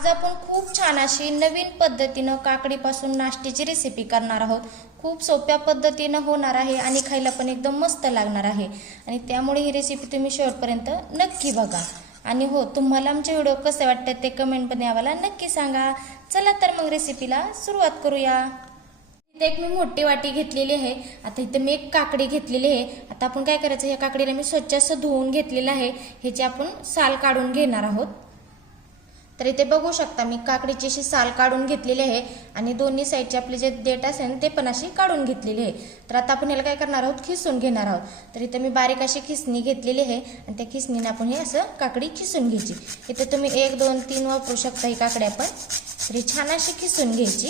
आज आपण खूप छान अशी नवीन पद्धतीनं काकडीपासून नाश्त्याची रेसिपी करणार आहोत. खूप सोप्या पद्धतीनं होणार आहे आणि खायला पण एकदम मस्त लागणार आहे. आणि त्यामुळे ही रेसिपी तुम्ही शेवटपर्यंत नक्की बघा. आणि हो तुम्हाला आमचे व्हिडिओ कसे वाटतात ते कमेंटमध्ये आम्हाला नक्की सांगा. चला तर मग रेसिपीला सुरुवात करूया. इथे एक मी मोठी वाटी घेतलेली आहे. आता इथे मी एक काकडी घेतलेली आहे. आता आपण काय करायचं या काकडीला मी स्वच्छ असं धुवून घेतलेलं आहे. ह्याची आपण साल काढून घेणार आहोत. तर इथे बघू शकता मी काकडीची अशी साल काढून घेतलेली आहे आणि दोन्ही साईडचे आपले जे देठ असेल ते पण अशी काढून घेतलेली आहे. तर आता आपण याला काय करणार आहोत? खिसून घेणार आहोत. तर इथे मी बारीक अशी खिसणी घेतलेली आहे आणि त्या खिसणीने आपण हे असं काकडी खिसून घ्यायची. इथे तुम्ही एक दोन तीन वापरू शकता ही काकडी आपण. तर ही छान अशी खिसून घ्यायची.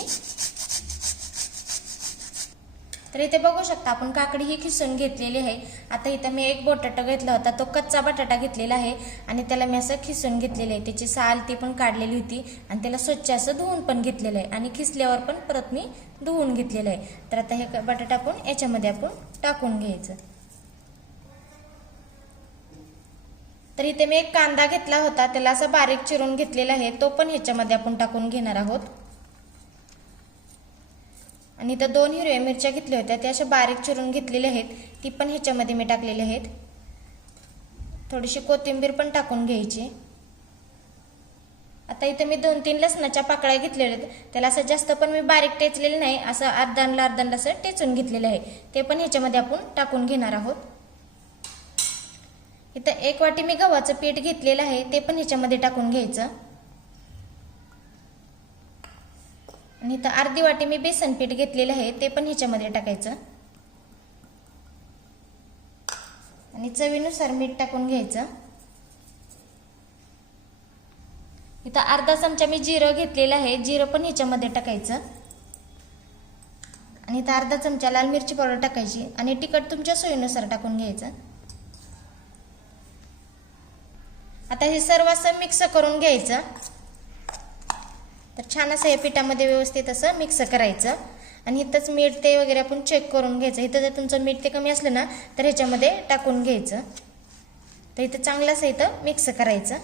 तर इथे बघू शकता आपण काकडी ही खिसून घेतलेली आहे. आता इथं मी एक बटाटा घेतला होता तो कच्चा बटाटा घेतलेला आहे आणि त्याला मी असं खिसून घेतलेलं आहे. त्याची साल ती पण काढलेली होती आणि त्याला स्वच्छ असं धुवून पण घेतलेलं आहे आणि खिसल्यावर पण परत मी धुवून घेतलेलं आहे. तर आता हे बटाटा आपण याच्यामध्ये आपण टाकून घ्यायचं. तर इथे मी एक कांदा घेतला होता त्याला असं बारीक चिरून घेतलेला आहे तो पण ह्याच्यामध्ये आपण टाकून घेणार आहोत. आणि इथं दोन हिरव्या मिरच्या घेतल्या होत्या. त्या अशा बारीक चिरून घेतलेल्या आहेत. ती पण ह्याच्यामध्ये मी टाकलेले आहेत. थोडीशी कोथिंबीर पण टाकून घ्यायची. आता इथं मी दोन तीन लसणाच्या पाकळ्या घेतलेल्या आहेत. त्याला असं जास्त पण मी बारीक टेचलेलं नाही. असं अर्धांला अर्धानला असं टेचून घेतलेलं आहे. ते पण ह्याच्यामध्ये आपण टाकून घेणार आहोत. इथं एक वाटी मी गव्हाचं पीठ घेतलेलं आहे. ते पण ह्याच्यामध्ये टाकून घ्यायचं. आणि इथं अर्धी वाटी मी बेसन पीठ घेतलेलं आहे ते पण ह्याच्यामध्ये टाकायचं. आणि चवीनुसार मीठ टाकून घ्यायचं. इथं अर्धा चमचा मी जिरं घेतलेलं आहे जिरं पण ह्याच्यामध्ये टाकायचं. आणि इथं अर्धा चमचा लाल मिरची पावडर टाकायची आणि तिखट तुमच्या सोयीनुसार टाकून घ्यायचं. आता हे सर्व असं मिक्स करून घ्यायचं. तर छान असं हे पिठामध्ये व्यवस्थित असं मिक्स करायचं. आणि इथंच मीठ ते वगैरे आपण चेक करून घ्यायचं. इथं जर तुमचं मीठ ते कमी असलं ना तर ह्याच्यामध्ये टाकून घ्यायचं. तर इथं चांगलं असं इथं मिक्स करायचं.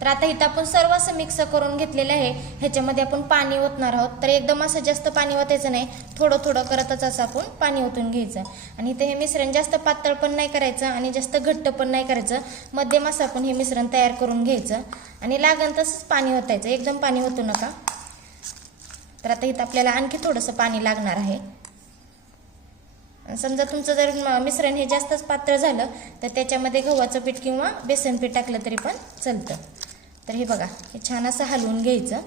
तर आता इथं आपण सर्व असं मिक्स करून घेतलेलं आहे. ह्याच्यामध्ये आपण पाणी ओतणार आहोत. तर एकदम असं जास्त पाणी ओतायचं नाही. थोडं थोडं करतच असं आपण पाणी ओतून घ्यायचं. आणि इथे हे मिश्रण जास्त पातळ पण नाही करायचं आणि जास्त घट्ट पण नाही करायचं. मध्यम असं आपण हे मिश्रण तयार करून घ्यायचं. आणि लागण तसंच पाणी ओतायचं. एकदम पाणी ओतू नका. तर आता इथं आपल्याला आणखी थोडंसं पाणी लागणार आहे. समजा तुमचं जर मिश्रण हे जास्तच पातळ झालं तर त्याच्यामध्ये गव्हाचं पीठ किंवा बेसन पीठ टाकलं तरी पण चालतं. तर हे बघा हे छान असं हलवून घ्यायचं.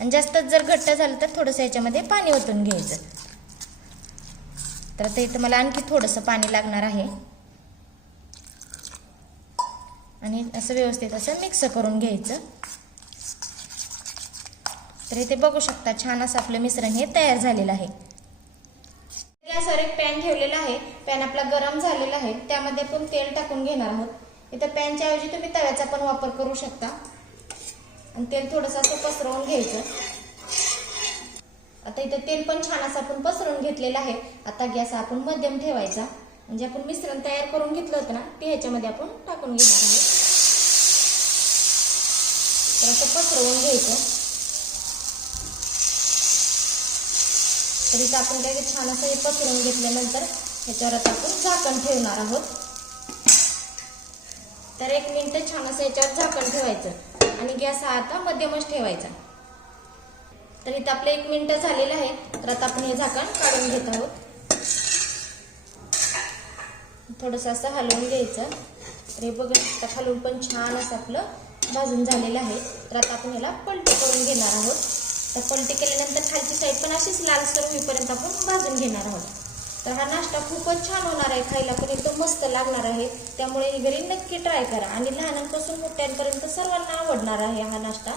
आणि जास्तच जर घट्ट झालं तर थोडंसं याच्यामध्ये पाणी ओतून घ्यायचं. तर आता इथं मला आणखी थोडंसं पाणी लागणार आहे. आणि असं व्यवस्थित असं मिक्स करून घ्यायचं. तर इथे बघू शकता छान असं आपलं मिश्रण हे तयार झालेलं आहे. गॅसवर एक पॅन ठेवलेला आहे. पॅन आपला गरम झालेला आहे. त्यामध्ये पण तेल टाकून घेणार आहोत. इथं पॅनच्या ऐवजी तुम्ही तव्याचा पण वापर करू शकता. आणि तेल थोडंसं असं पसरवून घ्यायचं. आता इथं तेल पण छान असं आपण पसरवून घेतलेलं आहे. आता गॅस आपण मध्यम ठेवायचा. म्हणजे आपण मिश्रण तयार करून घेतलं होतं ना ते ह्याच्यामध्ये आपण टाकून घेणार आहे तर असं पसरवून घ्यायचं. तर इथं आपण काय छान असं हे पसरवून घेतल्यानंतर ह्याच्यावर आता आपण झाकण ठेवणार आहोत. तर एक मिनटं छान असं याच्यावर झाकण ठेवायचं आणि गॅस हा आता मध्यमच ठेवायचा. तर इथं आपलं एक मिनटं झालेलं आहे. तर आता आपण हे झाकण काढून घेत आहोत. थोडंसं असं हलवून घ्यायचं. तर हे बघा शकता खालून पण छान असं आपलं भाजून झालेलं आहे. तर आता आपण ह्याला पलटी करून घेणार आहोत. तर पलटी केल्यानंतर खालची साईड पण अशीच लालसर होईपर्यंत आपण भाजून घेणार आहोत. तर हा नाश्ता खूपच छान होणार आहे खायला पण एकदम मस्त लागणार आहे. त्यामुळे घरी नक्की ट्राय करा. आणि लहानांपासून मोठ्यांपर्यंत सर्वांना आवडणार आहे हा नाश्ता.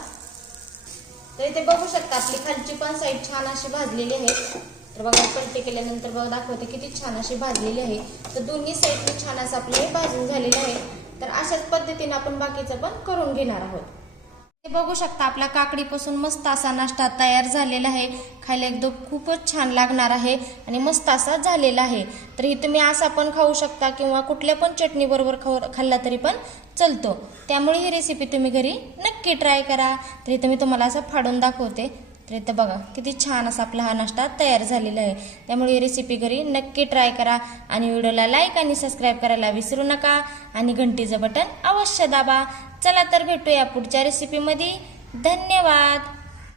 तर इथे बघू शकता आपली खालची पण साईड छान अशी भाजलेली आहे. तर बघा पलटी केल्यानंतर बघा दाखवते किती छान अशी भाजलेली आहे. तर दोन्ही साईडने छान असं आपलं हे भाजून झालेलं आहे. तर अशाच पद्धतीने आपण बाकीचं पण करून घेणार आहोत. बघू शकता आपला काकडीपासून मस्त असा नाश्ता तयार झालेला आहे. खायला एकदम खूपच छान लागणार आहे आणि मस्त असा झालेला आहे. तर ही तुम्ही असा पण खाऊ शकता किंवा कुठल्या पण चटणीबरोबर खाऊ खाल्ला तरी पण चलतो. त्यामुळे ही रेसिपी तुम्ही घरी नक्की ट्राय करा. तर इथं मी तुम्हाला असं फाडून दाखवते. तर इथं बघा किती छान असा आपला हा नाश्ता तयार झालेला आहे. त्यामुळे ही रेसिपी घरी नक्की ट्राय करा आणि व्हिडिओला लाईक आणि सबस्क्राईब करायला विसरू नका. आणि घंटीचं बटन अवश्य दाबा. चला तर भेटूया पुढच्या रेसिपीमध्ये धन्यवाद!